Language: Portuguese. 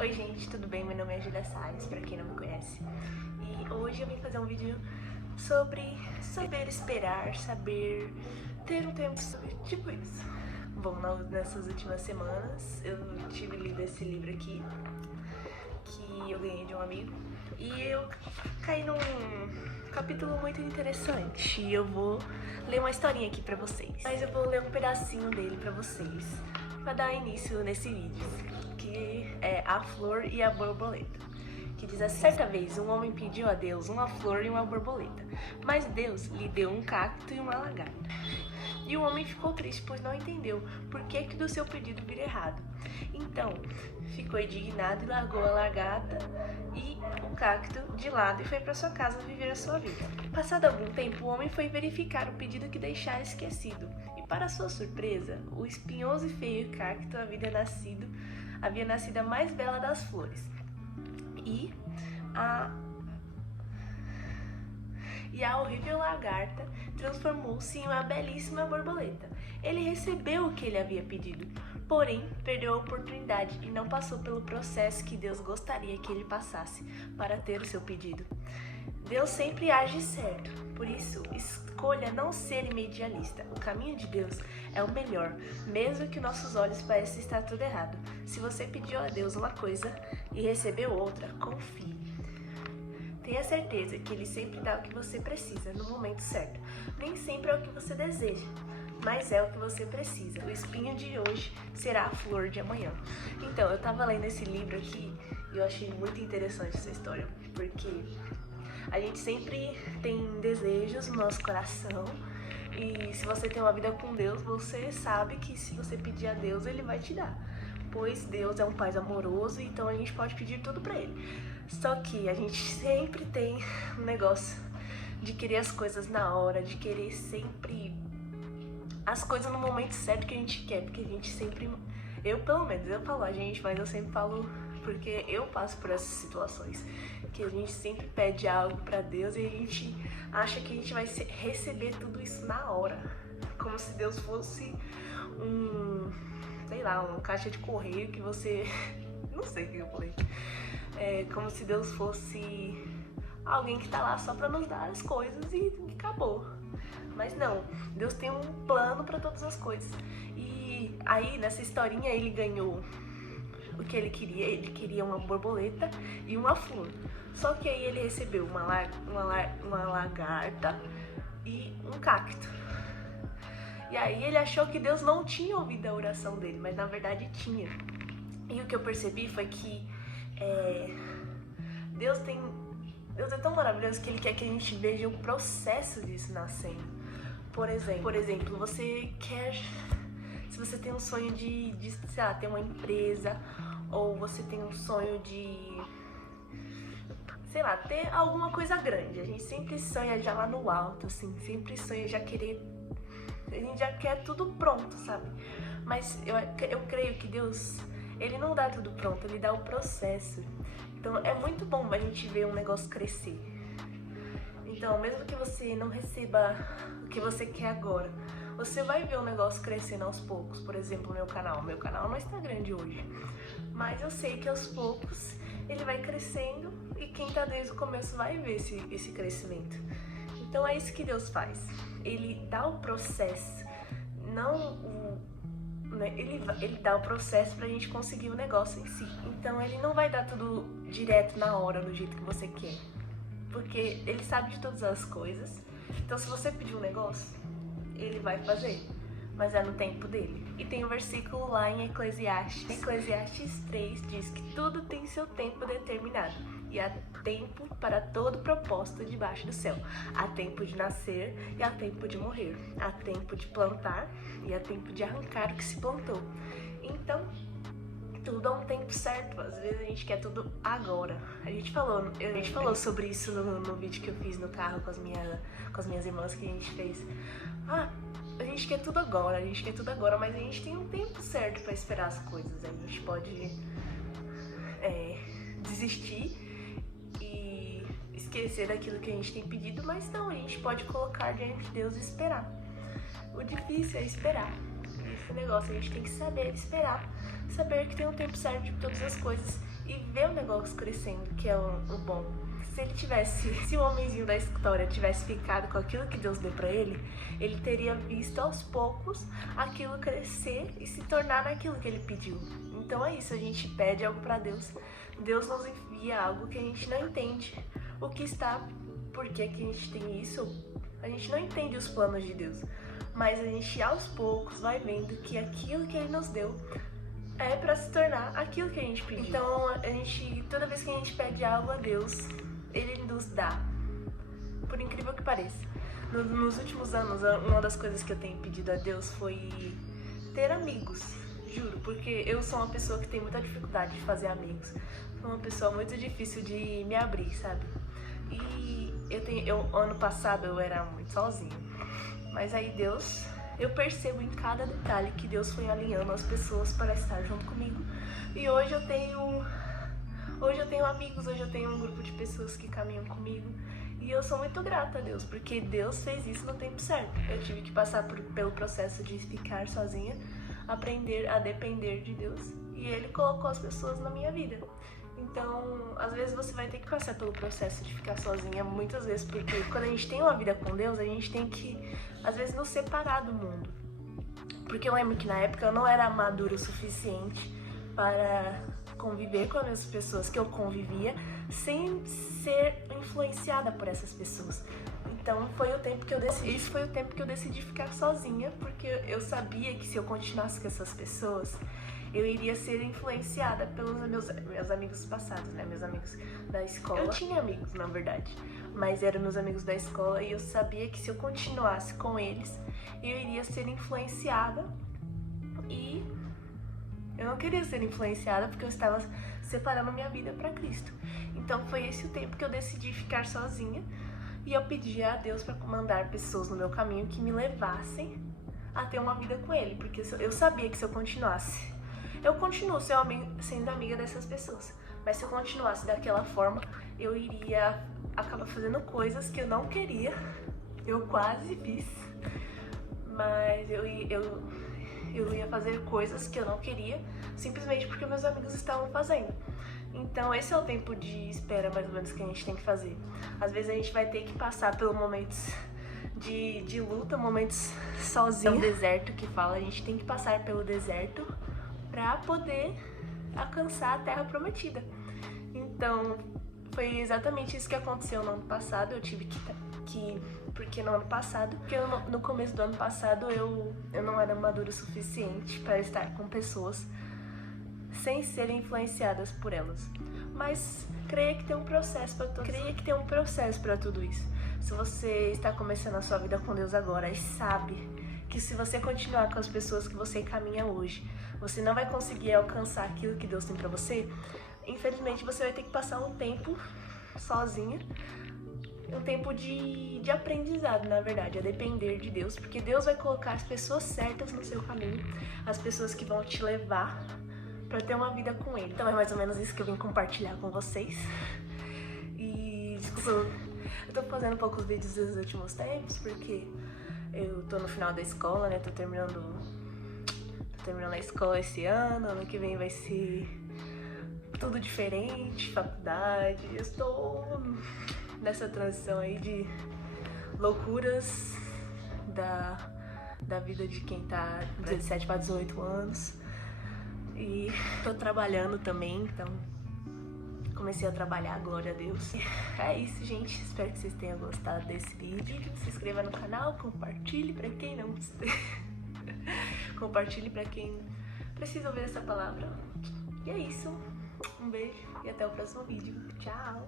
Oi gente, tudo bem? Meu nome é Julia Salles, pra quem não me conhece. E hoje eu vim fazer um vídeo sobre saber esperar, saber ter um tempo, tipo isso. Bom, nessas últimas semanas eu tive lido esse livro aqui, que eu ganhei de um amigo. E eu caí num capítulo muito interessante e eu vou ler uma historinha aqui pra vocês. Mas eu vou ler um pedacinho dele pra vocês, pra dar início nesse vídeo, que é A Flor e a Borboleta, que diz assim: certa vez um homem pediu a Deus uma flor e uma borboleta, mas Deus lhe deu um cacto e uma lagarta. E o homem ficou triste, pois não entendeu por que do seu pedido vir errado. Então, ficou indignado e largou a lagarta e o cacto de lado e foi para sua casa viver a sua vida. Passado algum tempo, o homem foi verificar o pedido que deixara esquecido. E para sua surpresa, o espinhoso e feio cacto havia nascido a mais bela das flores. E a horrível lagarta transformou-se em uma belíssima borboleta. Ele recebeu o que ele havia pedido, porém perdeu a oportunidade e não passou pelo processo que Deus gostaria que ele passasse para ter o seu pedido. Deus sempre age certo, por isso escolha não ser imedialista. O caminho de Deus é o melhor, mesmo que nossos olhos pareçam estar tudo errado. Se você pediu a Deus uma coisa e recebeu outra, confie. Tenha certeza que Ele sempre dá o que você precisa no momento certo. Nem sempre é o que você deseja, mas é o que você precisa. O espinho de hoje será a flor de amanhã. Então, eu tava lendo esse livro aqui e eu achei muito interessante essa história, porque a gente sempre tem desejos no nosso coração e se você tem uma vida com Deus, você sabe que se você pedir a Deus, Ele vai te dar. Pois Deus é um Pai amoroso, então a gente pode pedir tudo pra Ele. Só que a gente sempre tem um negócio de querer as coisas na hora, de querer sempre as coisas no momento certo que a gente quer, porque a gente sempre, eu pelo menos, eu falo a gente, mas eu sempre falo porque eu passo por essas situações, que a gente sempre pede algo pra Deus e a gente acha que a gente vai receber tudo isso na hora, como se Deus fosse sei lá, uma caixa de correio que você, não sei o que eu falei, como se Deus fosse alguém que tá lá só pra nos dar as coisas e acabou. Mas não, Deus tem um plano pra todas as coisas. E aí, nessa historinha, ele ganhou o que ele queria uma borboleta e uma flor. Só que aí ele recebeu uma lagarta e um cacto. E aí ele achou que Deus não tinha ouvido a oração dele, mas na verdade tinha. E o que eu percebi foi que Deus é tão maravilhoso que Ele quer que a gente veja o processo disso nascendo. Por exemplo, se você tem um sonho de sei lá, ter uma empresa, ou você tem um sonho de, sei lá, ter alguma coisa grande. A gente sempre sonha já lá no alto, assim, sempre sonha já querer, a gente já quer tudo pronto, sabe? Mas eu creio que Deus, Ele não dá tudo pronto, Ele dá o processo. Então é muito bom a gente ver um negócio crescer. Então, mesmo que você não receba o que você quer agora, você vai ver o negócio crescendo aos poucos. Por exemplo, meu canal não está grande hoje, mas eu sei que aos poucos ele vai crescendo e quem tá desde o começo vai ver esse crescimento. Então é isso que Deus faz. Ele dá o processo, ele dá o processo pra gente conseguir o negócio em si. Então ele não vai dar tudo direto na hora, do jeito que você quer, porque ele sabe de todas as coisas. Então se você pedir um negócio, ele vai fazer, mas é no tempo dele. E tem um versículo lá em Eclesiastes 3 diz que tudo tem seu tempo determinado e há tempo para todo propósito debaixo do céu. Há tempo de nascer e há tempo de morrer. Há tempo de plantar e há tempo de arrancar o que se plantou. Então, tudo há um tempo certo. Às vezes a gente quer tudo agora. A gente falou sobre isso no vídeo que eu fiz no carro com as minhas irmãs, que a gente fez. A gente quer tudo agora, mas a gente tem um tempo certo pra esperar as coisas. A gente pode desistir e esquecer daquilo que a gente tem pedido, mas não, a gente pode colocar diante de Deus e esperar. O difícil é esperar. Esse negócio, a gente tem que saber esperar, saber que tem um tempo certo de todas as coisas e ver o negócio crescendo, que é o bom. Se o homenzinho da história tivesse ficado com aquilo que Deus deu pra ele, ele teria visto aos poucos aquilo crescer e se tornar naquilo que ele pediu. Então é isso, a gente pede algo pra Deus, Deus nos envia algo que a gente não entende o que está, por que a gente tem isso, a gente não entende os planos de Deus, mas a gente aos poucos vai vendo que aquilo que ele nos deu é pra se tornar aquilo que a gente pediu. Então toda vez que a gente pede algo a Deus, ele nos dá, por incrível que pareça. Nos últimos anos, uma das coisas que eu tenho pedido a Deus foi ter amigos, juro, porque eu sou uma pessoa que tem muita dificuldade de fazer amigos. Sou uma pessoa muito difícil de me abrir, sabe? E ano passado eu era muito sozinha, mas aí eu percebo em cada detalhe que Deus foi alinhando as pessoas para estar junto comigo. E hoje eu tenho amigos, hoje eu tenho um grupo de pessoas que caminham comigo. E eu sou muito grata a Deus, porque Deus fez isso no tempo certo. Eu tive que passar pelo processo de ficar sozinha, aprender a depender de Deus. E Ele colocou as pessoas na minha vida. Então, às vezes você vai ter que passar pelo processo de ficar sozinha, muitas vezes, porque quando a gente tem uma vida com Deus, a gente tem que, às vezes, nos separar do mundo. Porque eu lembro que na época eu não era madura o suficiente para conviver com as pessoas que eu convivia sem ser influenciada por essas pessoas. Então esse foi o tempo que eu decidi ficar sozinha, porque eu sabia que se eu continuasse com essas pessoas, eu iria ser influenciada pelos meus amigos passados, né? Meus amigos da escola. Eu tinha amigos, na verdade, mas eram meus amigos da escola e eu sabia que se eu continuasse com eles, eu iria ser influenciada e eu não queria ser influenciada porque eu estava separando minha vida para Cristo. Então foi esse o tempo que eu decidi ficar sozinha e eu pedi a Deus para mandar pessoas no meu caminho que me levassem a ter uma vida com Ele, porque eu sabia que se eu continuasse, eu continuo sendo amiga dessas pessoas, mas se eu continuasse daquela forma, eu iria acabar fazendo coisas que eu não queria. Eu quase fiz, mas eu ia fazer coisas que eu não queria, simplesmente porque meus amigos estavam fazendo. Então esse é o tempo de espera, mais ou menos, que a gente tem que fazer. Às vezes a gente vai ter que passar por momentos de luta, momentos sozinho. É o deserto que fala, a gente tem que passar pelo deserto para poder alcançar a terra prometida. Então foi exatamente isso que aconteceu no ano passado. Eu tive porque no começo do ano passado eu não era madura o suficiente para estar com pessoas sem serem influenciadas por elas. Mas creia que tem um processo para tudo isso. Se você está começando a sua vida com Deus agora e sabe que se você continuar com as pessoas que você caminha hoje, você não vai conseguir alcançar aquilo que Deus tem para você, infelizmente você vai ter que passar um tempo sozinha, um tempo de aprendizado, na verdade, a depender de Deus, porque Deus vai colocar as pessoas certas no seu caminho, as pessoas que vão te levar para ter uma vida com Ele. Então é mais ou menos isso que eu vim compartilhar com vocês. E desculpa, eu tô fazendo poucos vídeos nos últimos tempos, porque eu tô no final da escola, né? Tô terminando a escola esse ano que vem vai ser tudo diferente, faculdade. Eu estou nessa transição aí de loucuras da vida de quem tá 17 para 18 anos. E tô trabalhando também, então comecei a trabalhar, glória a Deus. É isso, gente, espero que vocês tenham gostado desse vídeo. Se inscreva no canal, compartilhe pra quem não compartilhe pra quem precisa ouvir essa palavra. E é isso, um beijo e até o próximo vídeo. Tchau!